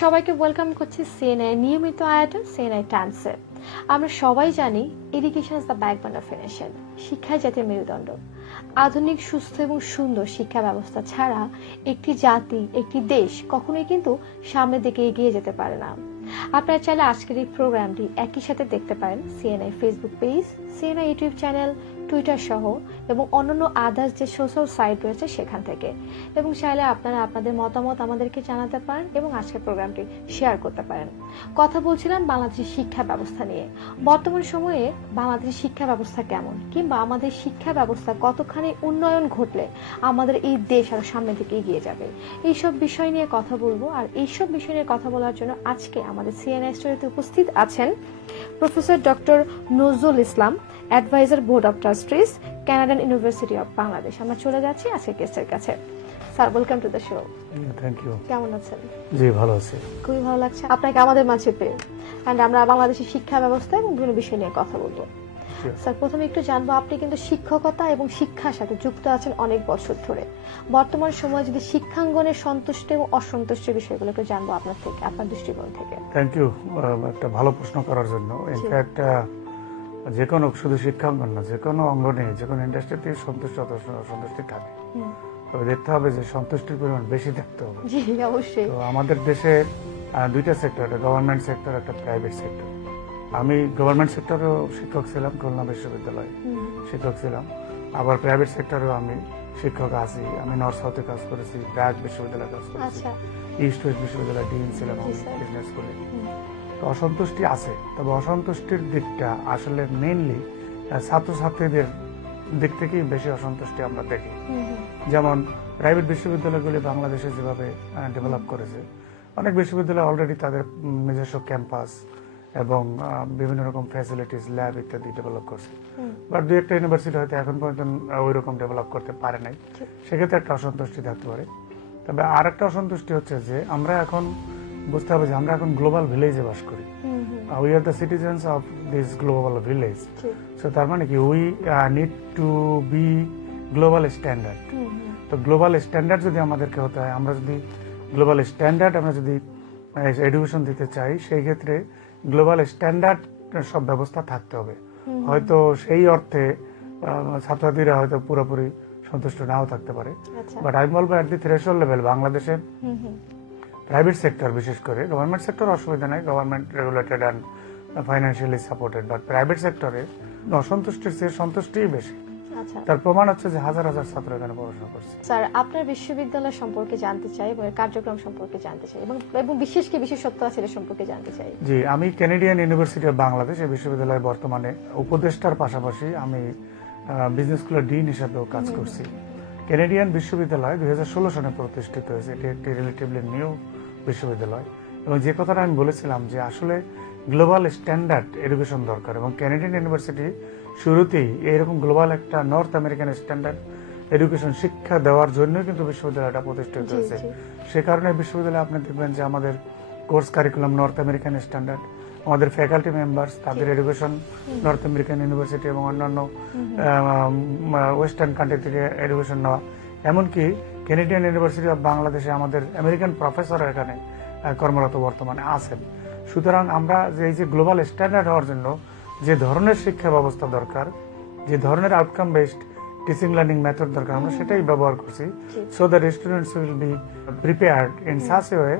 সবাইকে ওয়েলকাম করছি সিএনআই নিয়মিত আয়োজন সিএনআই টান্সে। আমরা সবাই জানি education is the backbone of a nation. শিক্ষাই জাতির মেরুদণ্ড। আধুনিক সুস্থ এবং সুন্দর শিক্ষা ব্যবস্থা ছাড়া একটি জাতি একটি দেশ কখনোই কিন্তু সামনের দিকে এগিয়ে যেতে পারে না। আপনারা চাইলে আজকের এই প্রোগ্রামটি একই সাথে দেখতে পারেন CNI Facebook page, CNI YouTube channel, Twitter সহ এবং অন্যান্য আদার্স যে সোশ্যাল সাইট রয়েছে সেখান থেকে। এবং চাইলে আপনারা আপনাদের মতামত আমাদেরকে জানাতে পারেন এবং আজকের প্রোগ্রামটি শেয়ার করতে পারেন। কথা বলছিলাম বাংলাদেশের শিক্ষা ব্যবস্থা নিয়ে। বর্তমান সময়ে বাংলাদেশের শিক্ষা ব্যবস্থা কেমন, কিংবা আমাদের শিক্ষা ব্যবস্থা কতখানি উন্নয়ন ঘটলে আমাদের এই দেশ আরো সামনের দিকে এগিয়ে যাবে, এইসব বিষয় নিয়ে কথা বলবো। আর এইসব বিষয় নিয়ে কথা বলার জন্য আজকে আমাদের সিএনআই স্টোরিতে উপস্থিত আছেন professor doctor Nazrul Islam, adviser board of trustees, Canadian University of Bangladesh. আমরা চলে যাচ্ছি আজকে গেস্টের কাছে। Sir, welcome to the show. Thank you. কেমন আছেন? জি, ভালো আছি। খুবই ভালো লাগছে আপনাকে আমাদের মাঝে পেয়ে। কারণ আমরা বাংলাদেশের শিক্ষা ব্যবস্থা এবং বিভিন্ন বিষয় নিয়ে কথা বলবো। স্যার, প্রথমে একটু জানবো, আপনি কিন্তু শিক্ষকতা এবং শিক্ষার সাথে যুক্ত আছেন অনেক বছর ধরে। বর্তমান সময়ে যদি শিক্ষাঙ্গনের সন্তুষ্টি এবং অসন্তুষ্টির বিষয়গুলো একটু জানবো আপনার থেকে, আপনার দৃষ্টিকোণ থেকে। থ্যাংক ইউ একটা ভালো প্রশ্ন করার জন্য। ইনফ্যাক্ট যে কোনো শুধু শিক্ষাঙ্গন না, যে কোনো অঙ্গনে যে কোনো ইন্ডাস্ট্রিতে অসন্তুষ্টি থাকে, তবে দেখতে হবে যে সন্তুষ্টির পরিমাণ বেশি থাকতে হবে। জি, অবশ্যই। তো আমাদের দেশে দুইটা সেক্টর, একটা গভর্নমেন্ট সেক্টর, একটা প্রাইভেট সেক্টর। আমি গভর্নমেন্ট সেক্টরেও শিক্ষক ছিলাম, খুলনা বিশ্ববিদ্যালয়ে শিক্ষক ছিলাম। আবার প্রাইভেট সেক্টরেও আমি শিক্ষক আছি। আমি নর্থ সাউথে কাজ করেছি, ব্র্যাক বিশ্ববিদ্যালয়ে কাজ করেছি, ইস্ট ওয়েস্ট বিশ্ববিদ্যালয়ে ডিন ছিলাম বিজনেস স্কুলে। তো অসন্তুষ্টি আছে, তবে অসন্তুষ্টির দিকটা আসলে মেইনলি ছাত্রছাত্রীদের দিক থেকেই বেশি অসন্তুষ্টি আমরা দেখি। যেমন প্রাইভেট বিশ্ববিদ্যালয়গুলি বাংলাদেশে যেভাবে ডেভেলপ করেছে, অনেক বিশ্ববিদ্যালয় অলরেডি তাদের নিজস্ব ক্যাম্পাস এবং বিভিন্ন রকম ফ্যাসিলিটিস, ল্যাব ইত্যাদি ডেভেলপ করছে। বাট দু একটা ইউনিভার্সিটি হয়তো এখন পর্যন্ত ওই রকম ডেভেলপ করতে পারে নাই। সেক্ষেত্রে একটা অসন্তুষ্টি থাকতে পারে। তবে আর একটা অসন্তুষ্টি হচ্ছে যে আমরা এখন বুঝতে হবে যে আমরা এখন গ্লোবাল ভিলেজে বাস করি। We are the citizens of this global village. So তার মানে কি we need to be global standard. তো গ্লোবাল স্ট্যান্ডার্ড যদি আমাদেরকে হতে হয়, আমরা যদি গ্লোবাল স্ট্যান্ডার্ড আমরা যদি এডুকেশন দিতে চাই, সেই ক্ষেত্রে গ্লোবাল স্ট্যান্ডার্ড সব ব্যবস্থা থাকতে হবে। হয়তো সেই অর্থে ছাত্রছাত্রীরা হয়তো পুরোপুরি সন্তুষ্ট নাও থাকতে পারে। বাট আমি বলবো এট দি থ্রেশহোল্ড লেভেল বাংলাদেশে প্রাইভেট সেক্টর, বিশেষ করে গভর্নমেন্ট সেক্টর অসুবিধা নাই, government regulated and financially supported. But private সেক্টরে অসন্তুষ্টির চেয়ে সন্তুষ্টিই বেশি। তার প্রমাণ হচ্ছে যে হাজার হাজার ছাত্র এখানে পড়াশোনা করছে। স্যার, আপনার বিশ্ববিদ্যালয় সম্পর্কে জানতে চাই এবং কার্যক্রম সম্পর্কে জানতে চাই এবং বিশেষ কি বিশেষত্ব আছে এটা সম্পর্কে জানতে চাই। জি, আমি কানাডিয়ান ইউনিভার্সিটি অফ বাংলাদেশ এই বিশ্ববিদ্যালয়ে বর্তমানে উপদেষ্টার পাশাপাশি আমি বিজনেস স্কুলের ডিন হিসেবেও কাজ করছি। কানাডিয়ান বিশ্ববিদ্যালয় 2016 সালে প্রতিষ্ঠিত হয়েছে। এটি একটি রিলেটিভলি নিউ বিশ্ববিদ্যালয় এবং যে কথাটা আমি বলেছিলাম যে আসলে গ্লোবাল স্ট্যান্ডার্ড এডুকেশন দরকার, এবং কানাডিয়ান ইউনিভার্সিটি শুরুতেই এইরকম গ্লোবাল একটা নর্থ আমেরিকান স্ট্যান্ডার্ড এডুকেশন শিক্ষা দেওয়ার জন্য কিন্তু বিশ্ববিদ্যালয়টা প্রতিষ্ঠিত হয়েছে। সে কারণে বিশ্ববিদ্যালয়ে আপনি দেখবেন যে আমাদের course curriculum north American standard, আমাদের ফ্যাকাল্টি মেম্বার্স তাদের এডুকেশন নর্থ আমেরিকান ইউনিভার্সিটি এবং অন্যান্য ওয়েস্টার্ন কান্ট্রি থেকে এডুকেশন নেওয়া। এমনকি কানাডিয়ান ইউনিভার্সিটি অফ বাংলাদেশে আমাদের আমেরিকান প্রফেসর এখানে কর্মরত বর্তমানে আছেন। সুতরাং আমরা এই যে গ্লোবাল স্ট্যান্ডার্ড হওয়ার জন্য যে ধরনের শিক্ষা ব্যবস্থা দরকার, যে ধরনের outcome based teaching learning method দরকার, আমরা সেটাই ব্যবহার করছি। So that students will be prepared in such a way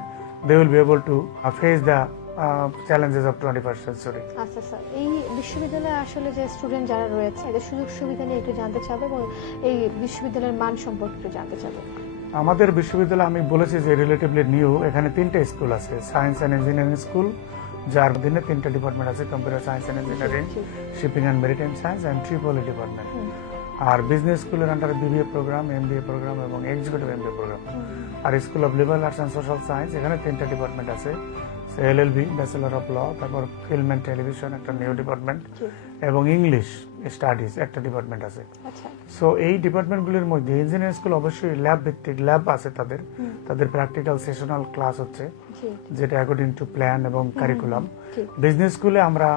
they will be able to face the challenges of 21st century। আচ্ছা স্যার, এই বিশ্ববিদ্যালয়ে আসলে যে স্টুডেন্ট যারা রয়েছে এদের সুযোগ সুবিধা নিয়ে একটু জানতে চাবো এবং এই বিশ্ববিদ্যালয়ের মান সম্পর্কে একটু জানতে চাবো। আমাদের বিশ্ববিদ্যালয় আমি বলেছি যে রিলেটিভলি নিউ। এখানে 3টে স্কুল আছে। সায়েন্স অ্যান্ড ইঞ্জিনিয়ারিং স্কুল, যার অধীনে 3টে ডিপার্টমেন্ট আছে, computer science and engineering, shipping and maritime science and triple E department. আর বিজনেস স্কুলের আন্ডারে বিবিএ প্রোগ্রাম, এমবিএ প্রোগ্রাম এবং এক্সিকিউটিভ এমবিএ প্রোগ্রাম। আর school of liberal arts and social science, এখানে 3টে ডিপার্টমেন্ট আছে। এলএলবি, ব্যাচেলর অফ ল, তারপর film and television একটা নিউ ডিপার্টমেন্ট, এবং ইংলিশ স্টাডিজ একটা ডিপার্টমেন্ট আছে। সো এই ডিপার্টমেন্টগুলির মধ্যে ইঞ্জিনিয়ারিং স্কুল অবশ্যই ল্যাব ভিত্তিক, ল্যাব আছে তাদের প্র্যাকটিক্যাল সেশনাল ক্লাস হচ্ছে, যেটা অ্যাকর্ডিং টু প্ল্যান এবং কারিকুলাম। বিজনেস স্কুলে আমরা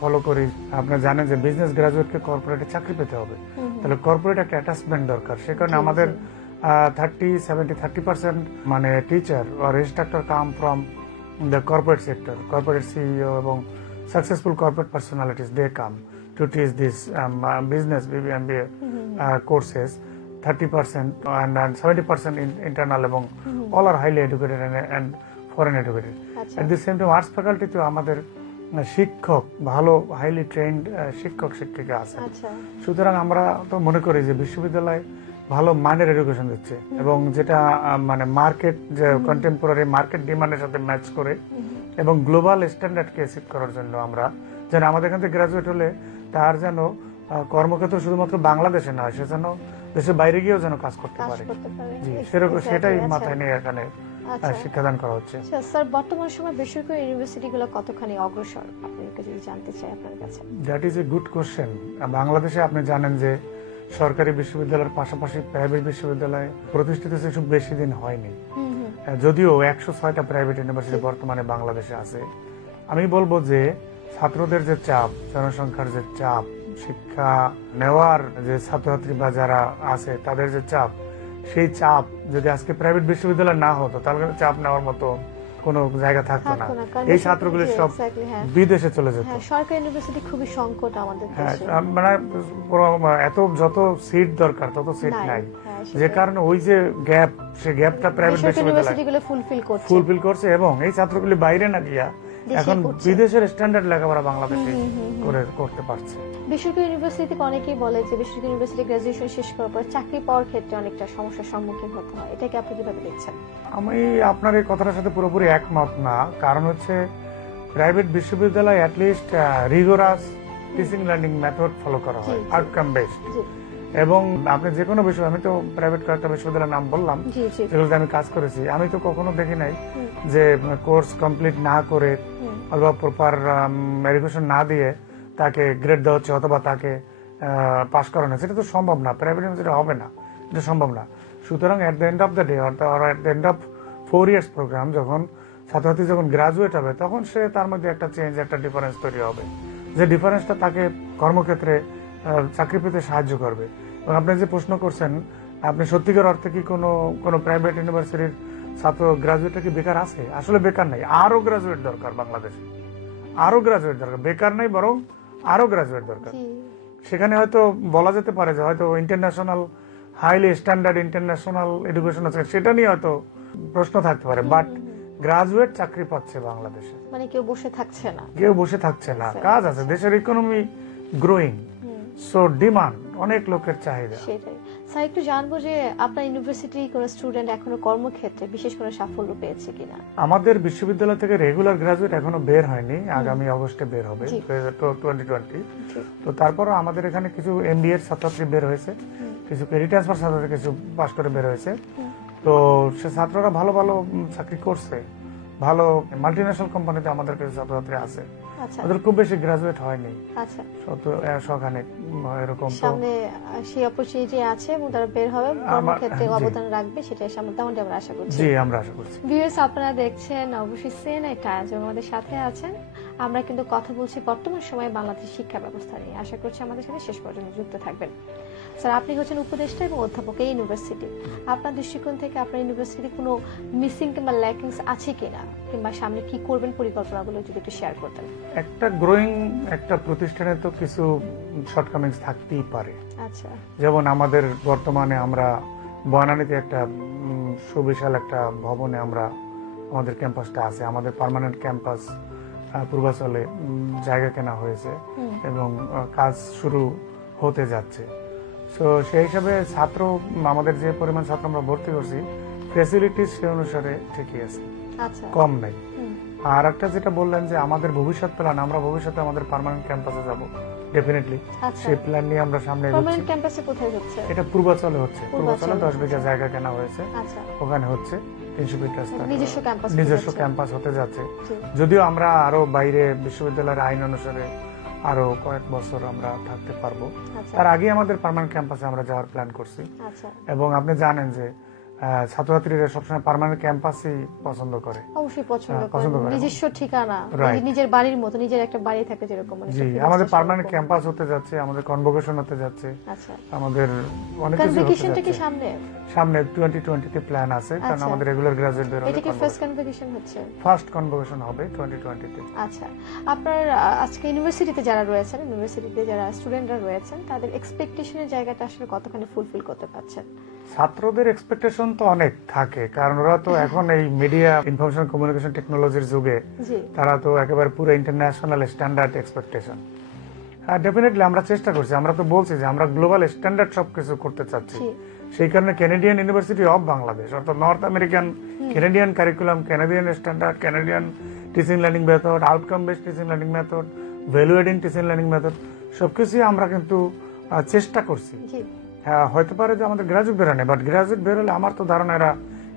ফলো করি, আপনারা জানেন যে বিজনেস গ্রাজুয়েটকে কর্পোরেটে চাকরি পেতে হবে, তাহলে কর্পোরেট একটা অ্যাটাচমেন্ট দরকার। সে কারণে আমাদের 30% মানে টিচার আর instructor come from the corporate sector, corporate CEO এবং successful corporate personalities, they come to teach this business MBA courses. 30% and 70% internal এবং all are highly educated and foreign educated. At the same time, arts faculty তো আমাদের শিক্ষক ভালো highly trend শিক্ষক শিক্ষিকা আছে। সুতরাং আমরা তো মনে করি যে বিশ্ববিদ্যালয় ভালো মানের এডুকেশন দিচ্ছে এবং যেটা মানে মার্কেট যে কন্টেম্পোরারি মার্কেট ডিমান্ডের সাথে ম্যাচ করে এবং গ্লোবাল স্ট্যান্ডার্ডকে অ্যাচিভ করার জন্য আমরা যেন আমাদের এখান থেকে গ্রাজুয়েট হলে তার যেন কর্মক্ষেত্র শুধুমাত্র বাংলাদেশে নয়, সে যেন দেশের বাইরে গিয়েও যেন কাজ করতে পারে। জি, সেটাই মাথায় নিয়ে এখানে শিক্ষাদান করা হচ্ছে। স্যার, বর্তমান সময় বেসরকারি ইউনিভার্সিটিগুলো কতখানি অগ্রসর আপনাকে যদি জানতে চাই আপনার কাছে? That is a good question. বাংলাদেশে আপনি জানেন যে সরকারি বিশ্ববিদ্যালয়ের পাশাপাশি প্রাইভেট বিশ্ববিদ্যালয় প্রতিষ্ঠিত হয়েছে খুব বেশি দিন হয়নি, যদিও 106টা প্রাইভেট ইউনিভার্সিটি বর্তমানে বাংলাদেশে আছে। আমি বলবো যে ছাত্রদের যে চাপ, জনসংখ্যার যে চাপ, শিক্ষা নেওয়ার যে ছাত্রছাত্রী বা যারা আছে তাদের যে চাপ, সেই চাপ যদি আজকে প্রাইভেট বিশ্ববিদ্যালয় না হতো তাহলে চাপ নেওয়ার মতো কোনো জায়গা থাকতো না। এই ছাত্রগুলো সব বিদেশে চলে যেত। সরকারি ইউনিভার্সিটি খুবই সংকট আমাদের দেশে, মানে এত যত সিট দরকার তত সিট নাই, যে কারণে ওই যে গ্যাপ, সেই গ্যাপটা প্রাইভেট বিশ্ববিদ্যালয়গুলো ফুলফিল করছে এবং এই ছাত্রগুলি বাইরে না গিয়া এখন বিদেশের স্ট্যান্ডার্ড লেখাপড়া বাংলাদেশে করতে পারছে। বেসরকারি ইউনিভার্সিটি অনেকেই বলে যে বেসরকারি ইউনিভার্সিটি গ্রাজুয়েশন শেষ করার পর চাকরি পাওয়ার ক্ষেত্রে অনেকটা সমস্যার সম্মুখীন হতে হয়, এটাকে আপনি কিভাবে দেখছেন? আমি আপনার এই কথাটার সাথে পুরোপুরি একমত না। কারণ হচ্ছে প্রাইভেট বিশ্ববিদ্যালয় at least rigorous teaching learning method follow করা হয়, আউটকাম বেসড। এবং আপনি যে কোনো বিষয়, আমি তো প্রাইভেট কয়েকটা বিশ্ববিদ্যালয়ের নাম বললাম যেগুলোতে আমি কাজ করেছি, আমি তো কখনো দেখি নাই যে কোর্স কমপ্লিট না করে অথবা প্রপার এডুকেশন না দিয়ে তাকে গ্রেড দেওয়া হচ্ছে অথবা তাকে পাস করানো, সেটা তো সম্ভব না, প্রাইভেট ইউনিভার্সিটি হবে না, এটা সম্ভব না। সুতরাং at the end of the day or at the end of 4 years programme যখন ছাত্রছাত্রী যখন গ্রাজুয়েট হবে তখন সে তার মধ্যে একটা চেঞ্জ, একটা ডিফারেন্স তৈরি হবে, যে ডিফারেন্সটা তাকে কর্মক্ষেত্রে চাকরি পেতে সাহায্য করবে। এবং আপনি যে প্রশ্ন করছেন, আপনি সত্যিকার অর্থে কি কোনো প্রাইভেট ইউনিভার্সিটির ছাত্র গ্রাজুয়েটটা কি বেকার আছে? আসলে বেকার নাই, আরো গ্রাজুয়েট দরকার বাংলাদেশে, আরো গ্রাজুয়েট দরকার, বেকার নাই বরং আরো গ্রাজুয়েট দরকার। সেখানে হয়তো বলা যেতে পারে যে হয়তো international highly standard international education আছে, সেটা নিয়ে হয়তো প্রশ্ন থাকতে পারে, বাট গ্রাজুয়েট চাকরি পাচ্ছে বাংলাদেশে, মানে কেউ বসে থাকছে না, কেউ বসে থাকছে না, কাজ আছে, দেশের ইকোনমি গ্রোয়িং, সো ডিমান্ড, অনেক লোকের চাহিদা। সেটাই স্যার, একটু জানবো যে আপনার ইউনিভার্সিটি কোন স্টুডেন্ট এখনো কর্মক্ষেত্রে বিশেষ করে সাফল্য পেয়েছে কিনা? আমাদের বিশ্ববিদ্যালয় থেকে রেগুলার গ্রাজুয়েট এখনো বের হয়নি, আগামী অগস্টে বের হবে 2020। তো তারপরও আমাদের এখানে কিছু এমবিএ এর ছাত্রছাত্রী বের হয়েছে, কিছু ক্রেডিট ট্রান্সফার ছাত্রছাত্রী কিছু পাস করে বের হয়েছে। তো সে ছাত্ররা ভালো ভালো চাকরি করছে, ভালো মাল্টিন্যাশনাল কোম্পানিতে আমাদের কিছু ছাত্রছাত্রী আছে, ওদের খুব বেশি গ্রাজুয়েট হয়নি, সখানে এরকম। সামনে সেই অপরচুনিটি আছে এবং তারা বের হবে, কর্মক্ষেত্রে অবদান রাখবে, সেটাই সামনে তেমনটা আমরা আশা করছি। জি, আমরা আশা করছি। ভিউয়ার্স, আপনারা দেখছেন অবশ্যই সিএনআই টাইমস, আমাদের সাথে আছেন। আমরা কিন্তু কথা বলছি বর্তমান সময়ে বাংলাদেশের শিক্ষা ব্যবস্থা নিয়ে। আশা করছি আমাদের সাথে শেষ পর্যন্ত যুক্ত থাকবেন। স্যার, আপনি হচ্ছেন উপদেষ্টা এবং অধ্যাপক এই ইউনিভার্সিটি। আপনার দৃষ্টিকোণ থেকে আপনার ইউনিভার্সিটি কোনো মিসিং কিংবা ল্যাকিংস আছে কিনা, কিংবা সামনে কি করবেন পরিকল্পনাগুলো যদি একটু শেয়ার করতেন। একটা গ্রোয়িং একটা প্রতিষ্ঠানে তো কিছু শর্টকামিংস থাকতেই পারে। আচ্ছা, যেমন আমাদের বর্তমানে আমরা বনানীতে একটা সুবিশাল একটা ভবনে আমরা আমাদের ক্যাম্পাসটা আছে, আমাদের পার্মানেন্ট ক্যাম্পাস পূর্বাচলে জায়গা কেনা হয়েছে এবং কাজ শুরু হতে যাচ্ছে। সো সেই হিসাবে ছাত্র, আমাদের যে পরিমাণ ছাত্র আমরা ভর্তি করছি, ফ্যাসিলিটিস সে অনুসারে ঠিকই আছে, কম নাই। আর একটা যেটা বললেন যে আমাদের ভবিষ্যৎ প্ল্যান, আমরা ভবিষ্যতে আমাদের পার্মানেন্ট ক্যাম্পাসে যাব ডেফিনেটলি, সেই প্ল্যান নিয়ে আমরা সামনে এগোচ্ছি। পার্মানেন্ট ক্যাম্পাসে কোথায় হচ্ছে? এটা পূর্বাচলে হচ্ছে, পূর্বাচলে 10 বিঘা জায়গা কেনা হয়েছে, ওখানে হচ্ছে 300 ফিট রাস্তা, নিজস্ব ক্যাম্পাস হতে যাচ্ছে। যদিও আমরা আরো বাইরে বিশ্ববিদ্যালয়ের আইন অনুসারে আরো কয়েক বছর আমরা থাকতে পারবো, তার আগে আমাদের পার্মানেন্ট ক্যাম্পাসে আমরা যাওয়ার প্ল্যান করছি। এবং আপনি জানেন যে ছাত্রছাত্রীরা সবসময় পার্মানেন্ট ক্যাম্পাসই পছন্দ করে, অবশ্যই পছন্দ পছন্দ করে করে। নিজস্ব ঠিকানা, Right. নিজের বাড়ির মতো, নিজের একটা বাড়ি থাকে যেরকম মানে জি, একটা feel আমাদের আসে পার্মানেন্ট সেরকম। ক্যাম্পাস হতে যাচ্ছে, আমাদের কনভোকেশন হতে যাচ্ছে, আচ্ছা, আমাদের অনেক কিছু হতে কনভোকেশনটা কি যাচ্ছে। সামনে? সামনে 2020 তে প্ল্যান আছে, কারণ আচ্ছা। আমাদের রেগুলার গ্রাজুয়েট বের এটা কি হলে ফার্স্ট কনভোকেশন হচ্ছে? ফার্স্ট কনভোকেশন হবে 2020 তে। আচ্ছা, আপনার আজকে ইউনিভার্সিটিতে যারা রয়েছেন, ইউনিভার্সিটিতে যারা স্টুডেন্টরা রয়েছেন, তাদের এক্সপেকটেশনের জায়গাটা আসলে কতখানি ফুলফিল করতে পারছেন? ছাত্রদের এক্সপেকটেশন তো অনেক থাকে, কারণ ওরা তো এখন এই মিডিয়া ইনফরমেশন কমিউনিকেশন টেকনোলজির যুগে জি, তারা তো একেবারে পুরো ইন্টারন্যাশনাল স্ট্যান্ডার্ড এক্সপেকটেশন। ডেফিনেটলি আমরা চেষ্টা করছি, আমরা তো বলছি যে আমরা গ্লোবাল স্ট্যান্ডার্ড সবকিছু করতে চাচ্ছি। জি, সেই কারণে ক্যানাডিয়ান ইউনিভার্সিটি অফ বাংলাদেশ, অর্থাৎ north American Canadian curriculum, Canadian standard, Canadian teaching learning method, outcome based teaching learning method, value adding teaching learning method, সবকিছুই আমরা কিন্তু চেষ্টা করছি। জি, হয়তো পারে যে আমাদের গ্রাজুয়েট বেরোনে, বাট গ্রাজুয়েট বেরোলে আমার তো ধারণা এরা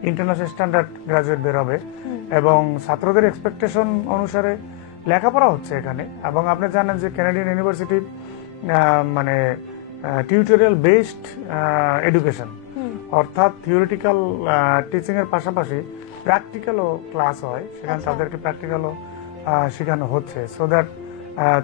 ইন্টারন্যাশনাল স্ট্যান্ডার্ড গ্রাজুয়েট বেরোবে, এবং ছাত্রদের এক্সপেকটেশন অনুসারে লেখাপড়া হচ্ছে এখানে। এবং আপনি জানেন যে ক্যানাডিয়ান ইউনিভার্সিটি মানে টিউটোরিয়াল বেসড এডুকেশন, অর্থাৎ থিওরিটিক্যাল টিচিং এর পাশাপাশি প্র্যাকটিক্যালও ক্লাস হয়, সেখানে আচ্ছা। তাদেরকে প্র্যাকটিক্যালও শেখানো হচ্ছে, সো দ্যাট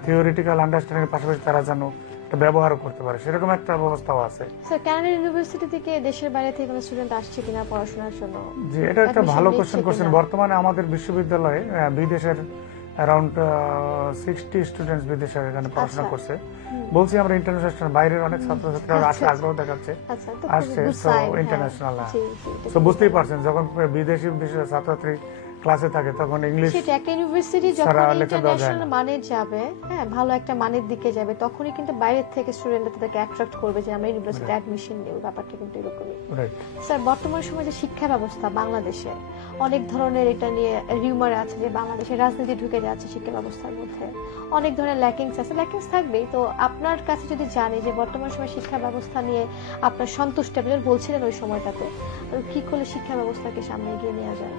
থিওরিটিক্যাল আন্ডারস্ট্যান্ডিং এর পাশাপাশি তারা যেন এটা ব্যবহারও করতে পারে, সেরকম একটা ব্যবস্থাও আছে। স্যার কানাডা ইউনিভার্সিটি থেকে দেশের বাইরে থেকে কোনো স্টুডেন্ট আসছে কিনা পড়াশোনার জন্য? যে এটা একটা Admission ভালো নিচ্ছে কোশ্চেন করছেন। কিনা? বর্তমানে আমাদের বিশ্ববিদ্যালয়ে বিদেশের অ্যারাউন্ড 60 স্টুডেন্টস বিদেশে এখানে পড়াশোনা আচ্ছা। করছে। বলছি আমরা ইন্টারন্যাশনাল, বাইরের অনেক ছাত্রছাত্রীরা আসে, আচ্ছা, আগ্রহ দেখাচ্ছে, আচ্ছা, তো আসছে, good সো sign, হ্যাঁ। ইন্টারন্যাশনাল। জি, জি, এটা তো খুবই বুঝতেই ভালো। পারছেন যখন বিদেশি বিশেষ ছাত্রছাত্রী ক্লাসে থাকে তখন ইংলিশ সেটা একটা ইউনিভার্সিটি যখন ছাড়া লেখা দেওয়া যায় ইন্টারন্যাশনাল না। মানে যাবে, হ্যাঁ, ভালো একটা মানের দিকে যাবে, তখনই কিন্তু বাইরের থেকে স্টুডেন্টরা তাদেরকে অ্যাট্রাক্ট করবে যে আমরা ইউনিভার্সিটি অ্যাডমিশন নেব। ব্যাপারটা কিন্তু এরকমই। রাইট। স্যার বর্তমান সময়ে যে শিক্ষা ব্যবস্থা বাংলাদেশে, অনেক ধরনের এটা নিয়ে রিউমার আছে যে বাংলাদেশে রাজনীতি ঢুকে যাচ্ছে শিক্ষা ব্যবস্থার মধ্যে, অনেক ধরনের ল্যাকিংস আছে, ল্যাকিংস থাকবেই। তো আপনার কাছে যদি জানি যে বর্তমান সময়ে শিক্ষা ব্যবস্থা নিয়ে আপনার সন্তুষ্ট, আপনি বলছিলেন ওই সময়টাতে, কি করলে শিক্ষা ব্যবস্থাকে সামনে এগিয়ে নেওয়া যায়?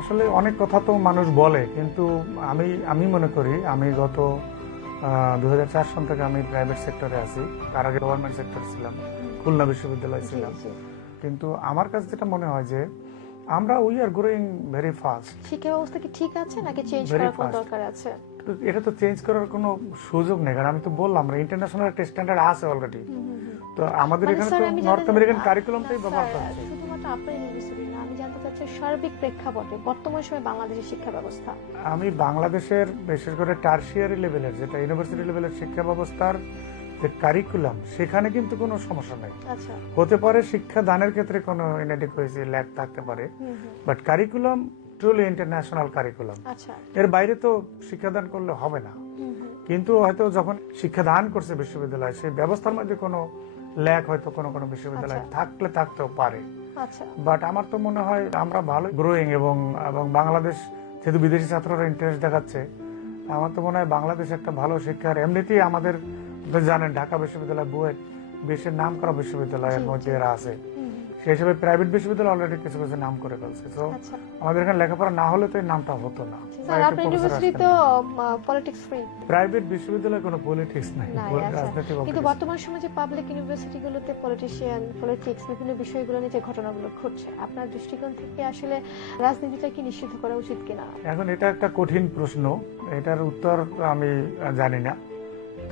আসলে অনেক কথা তো মানুষ বলে, কিন্তু আমি মনে করি, আমি গত 2004 সাল থেকে আমি প্রাইভেট সেক্টরে আছি, তার আগে গভর্নমেন্ট সেক্টর ছিলাম, খুলনা বিশ্ববিদ্যালয়ে ছিলাম। জি, জি। কিন্তু আমার কাছে যেটা মনে হয় যে আমরা we are growing very fast. শিক্ষা ব্যবস্থা কি ঠিক আছে নাকি চেঞ্জ Very করার কোনো fast. দরকার আছে? এটা তো চেঞ্জ করার কোনো সুযোগ নেই, কারণ আমি তো বললাম আমরা ইন্টারন্যাশনাল একটা স্ট্যান্ডার্ড আছে অলরেডি। তো আমাদের মানে এখানে স্যার তো আমি নর্থ জানতে আমেরিকান চাই- কারিকুলামটাই না, ব্যবহার স্যার, করছে। শুধুমাত্র আপনার ইউনিভার্সিটি না, আমি জানতে চাচ্ছি সার্বিক প্রেক্ষাপটে বর্তমান সময়ে বাংলাদেশের শিক্ষা ব্যবস্থা। আমি বাংলাদেশের বিশেষ করে টার্সিয়ারি লেভেলের, যেটা ইউনিভার্সিটি লেভেলের শিক্ষা ব্যবস্থার যে কারিকুলাম, সেখানে কিন্তু কোনো সমস্যা নেই। আচ্ছা, হতে পারে শিক্ষা দানের ক্ষেত্রে কোনো ইনএডিকুয়েসি ল্যাক থাকতে পারে, but curriculum truly international curriculum. আচ্ছা, এর বাইরে তো শিক্ষাদান করলে হবে না। কিন্তু হয়তো যখন শিক্ষাদান করছে বিশ্ববিদ্যালয়, সেই ব্যবস্থার মধ্যে কোনো ল্যাক হয়তো কোনো কোনো বিশ্ববিদ্যালয় থাকতেও পারে। আচ্ছা, বাট আমার তো মনে হয় আমরা ভালো গ্রোয়িং, এবং বাংলাদেশ যেহেতু বিদেশি ছাত্ররা ইন্টারেস্ট দেখাচ্ছে, আমার তো মনে হয় বাংলাদেশ একটা ভালো শিক্ষার, এমনিতেই আমাদের জানেন ঢাকা বিশ্ববিদ্যালয় বুয়েট বিশ্বের নাম করা বিশ্ববিদ্যালয়ের মধ্যে এরা আছে, সেই হিসেবে প্রাইভেট বিশ্ববিদ্যালয় অলরেডি কিছু কিছু নাম করে ফেলছে। তো আচ্ছা। আমাদের এখানে লেখাপড়া না হলে তো এই নামটা হতো না। স্যার আপনার ইউনিভার্সিটি তো পলিটিক্স ফ্রি প্রাইভেট বিশ্ববিদ্যালয়ে কোনো পলিটিক্স নাই, নাই, আচ্ছা। রাজনীতি কিন্তু বর্তমান সময়ে যে পাবলিক ইউনিভার্সিটিগুলোতে পলিটিক্স বিভিন্ন বিষয়গুলো নিয়ে যে ঘটনাগুলো ঘটছে, আপনার দৃষ্টিকোণ থেকে আসলে রাজনীতিটা কি নিষিদ্ধ করা উচিত কিনা? এখন এটা একটা কঠিন প্রশ্ন, এটার উত্তর আমি জানি না।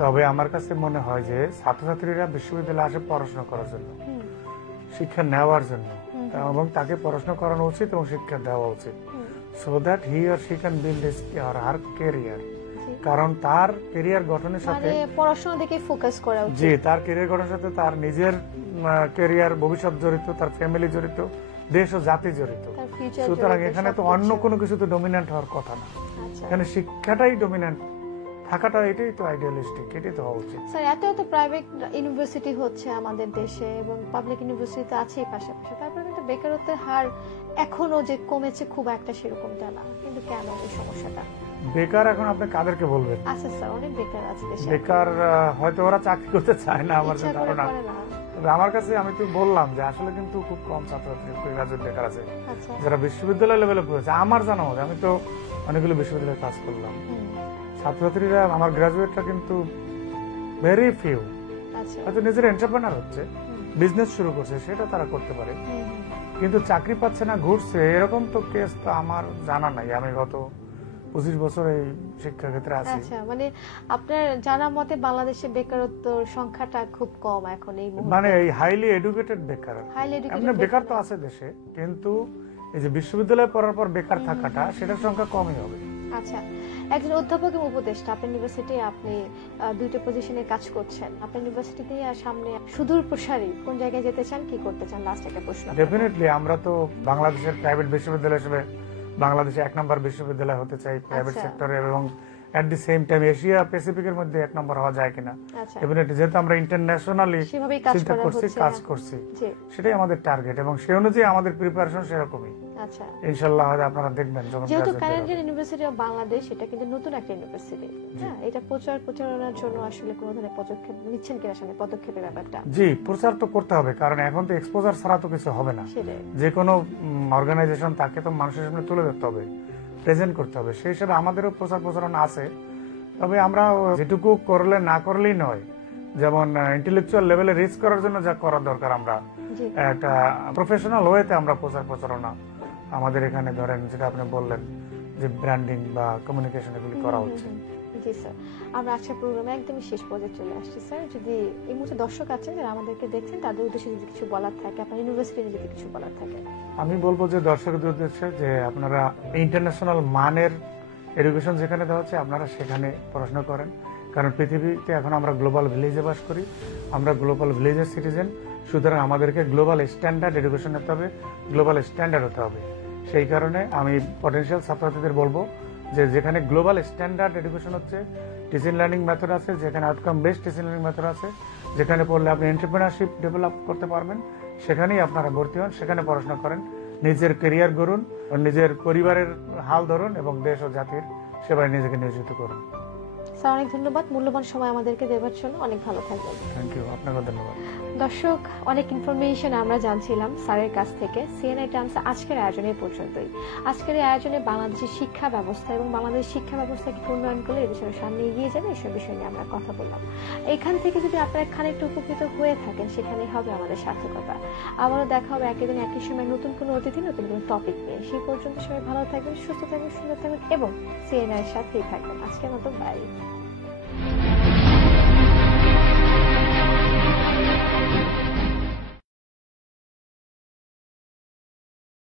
তবে আমার কাছে মনে হয় যে ছাত্রছাত্রীরা বিশ্ববিদ্যালয়ে আসে পড়াশোনা করার জন্য, শিক্ষা নেওয়ার জন্য, এবং তাকে পড়াশোনা করানো উচিত এবং শিক্ষা দেওয়া উচিত, so that he or she can build his or her career. কারণ তার ক্যারিয়ার গঠনের সাথে মানে পড়াশোনা দিকে ফোকাস করা উচিত। জি, তার ক্যারিয়ার গঠনের সাথে তার নিজের ক্যারিয়ার ভবিষ্যৎ জড়িত, তার ফ্যামিলি জড়িত, দেশ ও জাতি জড়িত। তার future সুতরাং জড়িত, এখানে তো সবকিছু। অন্য কোনো কিছু তো ডমিনেন্ট হওয়ার কথা না, আচ্ছা। এখানে শিক্ষাটাই ডমিনেন্ট থাকাটা, এটাই তো আইডিয়ালিস্টিক, এটাই তো হওয়া উচিত। স্যার এত এত প্রাইভেট ইউনিভার্সিটি হচ্ছে আমাদের দেশে এবং পাবলিক ইউনিভার্সিটি তো আছেই পাশাপাশি, তারপরে কিন্তু বেকারত্বের হার এখনো যে কমেছে খুব একটা সেরকমটা না, কিন্তু কেন এই সমস্যাটা? বেকার এখন আপনি কাদেরকে বলবেন? আচ্ছা স্যার, অনেক বেকার আছে দেশে, বেকার হয়তো ওরা চাকরি করতে চায় না, আমার যে ইচ্ছা করে ধারণা। করে না। তবে আমার কাছে, আমি তো বললাম যে আসলে কিন্তু খুব কম ছাত্রছাত্রী গ্রাজুয়েট বেকার আছে আচ্ছা, যারা বিশ্ববিদ্যালয় লেভেলে পড়েছে। আমার জানা মতে, আমি তো অনেকগুলো বিশ্ববিদ্যালয়ে কাজ করলাম, ছাত্রছাত্রীরা আমার গ্রাজুয়েটরা কিন্তু ভেরি ফিউ, আচ্ছা, হয়তো নিজের এন্টারপ্রেনার হচ্ছে, বিজনেস শুরু করছে, সেটা তারা করতে পারে। কিন্তু চাকরি পাচ্ছে না, ঘুরছে, এরকম তো কেস তো আমার জানা নাই। আমি গত 25 বছর এই শিক্ষাক্ষেত্রে আছি। আচ্ছা, মানে আপনার জানা মতে বাংলাদেশে বেকারত্ব সংখ্যাটা খুব কম এখন এই মুহূর্তে, মানে এই হাইলি এডুকেটেড বেকার, এমনি বেকার তো আছে দেশে, কিন্তু এই যে বিশ্ববিদ্যালয়ে পড়ার পর বেকার থাকাটা, সেটার সংখ্যা কমই হবে। আচ্ছা, একজন অধ্যাপক এবং উপদেষ্টা, আপনার ইউনিভার্সিটি আপনি দুইটা পজিশনে কাজ করছেন, আপনার ইউনিভার্সিটিতে সামনে সুদূর প্রসারী কোন জায়গায় যেতে চান, কি করতে চান? লাস্ট একটা প্রশ্ন। ডেফিনেটলি আমরা তো বাংলাদেশের প্রাইভেট বিশ্ববিদ্যালয় হিসেবে বাংলাদেশে 1 নম্বর বিশ্ববিদ্যালয় হতে চাই প্রাইভেট সেক্টরে, এবং এট দি সেম টাইম এশিয়া প্যাসিফিকের মধ্যে 1 নম্বর হওয়া যায় কিনা। ডেফিনেটলি, যেহেতু আমরা ইন্টারন্যাশনালি চিন্তা করছি, কাজ করছি, সেটাই আমাদের টার্গেট, এবং সেই অনুযায়ী আমাদের প্রিপারেশন সেরকমই। আচ্ছা, ইনশাআল্লাহ হয়তো আপনারা দেখবেন যখন যেহেতু কানাডিয়ান ইউনিভার্সিটি অফ বাংলাদেশ, এটা কিন্তু নতুন একটা ইউনিভার্সিটি, হ্যাঁ, এটা প্রচারণার জন্য আসলে কোন ধরনের পদক্ষেপ নিচ্ছেন কিনা, সামনে পদক্ষেপের ব্যাপারটা? জি, প্রচার তো করতে হবে, কারণ এখন তো এক্সপোজার ছাড়া তো কিছু হবে না। যে কোনো অর্গানাইজেশন তাকে তো মানুষের সামনে তুলে ধরতে হবে, প্রেজেন্ট করতে হবে, সেই হিসাবে আমাদেরও প্রচার প্রচারণা আছে। তবে আমরা যেটুকু করলে না করলেই নয়, যেমন ইন্টেলেকচুয়াল লেভেলে রিচ করার জন্য যা করার দরকার, আমরা একটা প্রফেশনাল ওয়েতে আমরা প্রচার প্রচারণা আমাদের এখানে, ধরেন যেটা আপনি বললেন যে ব্র্যান্ডিং বা কমিউনিকেশন, এগুলি করা হচ্ছে। জি স্যার, আমরা আজকের প্রোগ্রামে একদমই শেষ পর্যায়ে চলে আসছি। স্যার, যদি এই মুহূর্তে দর্শক আছেন যারা আমাদেরকে দেখছেন, তাদের উদ্দেশ্যে যদি কিছু বলার থাকে, আপনার ইউনিভার্সিটিতে যদি কিছু বলার থাকে। আমি বলবো যে দর্শকদের উদ্দেশ্যে যে আপনারা ইন্টারন্যাশনাল মানের এডুকেশন যেখানে দেওয়া হচ্ছে, আপনারা সেখানে পড়াশোনা করেন, কারণ পৃথিবীতে এখন আমরা গ্লোবাল ভিলেজে বাস করি, আমরা গ্লোবাল ভিলেজের সিটিজেন, সুতরাং আমাদেরকে গ্লোবাল স্ট্যান্ডার্ড এডুকেশন হতে হবে, গ্লোবাল স্ট্যান্ডার্ড হতে হবে। সেই কারণে আমি পটেনশিয়াল ছাত্রছাত্রীদের বলবো যে যেখানে গ্লোবাল স্ট্যান্ডার্ড এডুকেশন হচ্ছে, টিচিং লার্নিং মেথড আছে, যেখানে outcome based teaching learning method আছে, যেখানে পড়লে আপনি এন্টারপ্রেনারশিপ ডেভেলপ করতে পারবেন, সেখানেই আপনারা ভর্তি হন, সেখানে পড়াশোনা করেন, নিজের ক্যারিয়ার গড়ুন, নিজের পরিবারের হাল ধরুন, এবং দেশ ও জাতির সেবায় নিজেকে নিয়োজিত করুন। স্যার, অনেক ধন্যবাদ মূল্যবান সময় আমাদেরকে দেওয়ার জন্য। অনেক ভালো থাকবেন। থ্যাংক ইউ, আপনাকে ধন্যবাদ। দর্শক, অনেক ইনফরমেশন আমরা জানছিলাম স্যারের কাছ থেকে। সিএনআই টাইমস আজকের আয়োজনে পর্যন্তই। আজকের এই আয়োজনে বাংলাদেশের শিক্ষা ব্যবস্থা এবং বাংলাদেশের শিক্ষা ব্যবস্থাকে উন্নয়ন করলে এই বিষয়ে সামনে এগিয়ে যাবে, এসব বিষয় নিয়ে আমরা কথা বললাম। এখান থেকে যদি আপনারা খানিকটা উপকৃত হয়ে থাকেন, সেখানেই হবে আমাদের সার্থকতা। আবারও দেখা হবে একই দিন একই সময় নতুন কোনো অতিথি, নতুন কোনো টপিক নিয়ে। সেই পর্যন্ত সবাই ভালো থাকবেন, সুস্থ থাকবেন, সুন্দর থাকবেন এবং সিএনআই এর সাথেই থাকবেন। আজকের মতো বাই।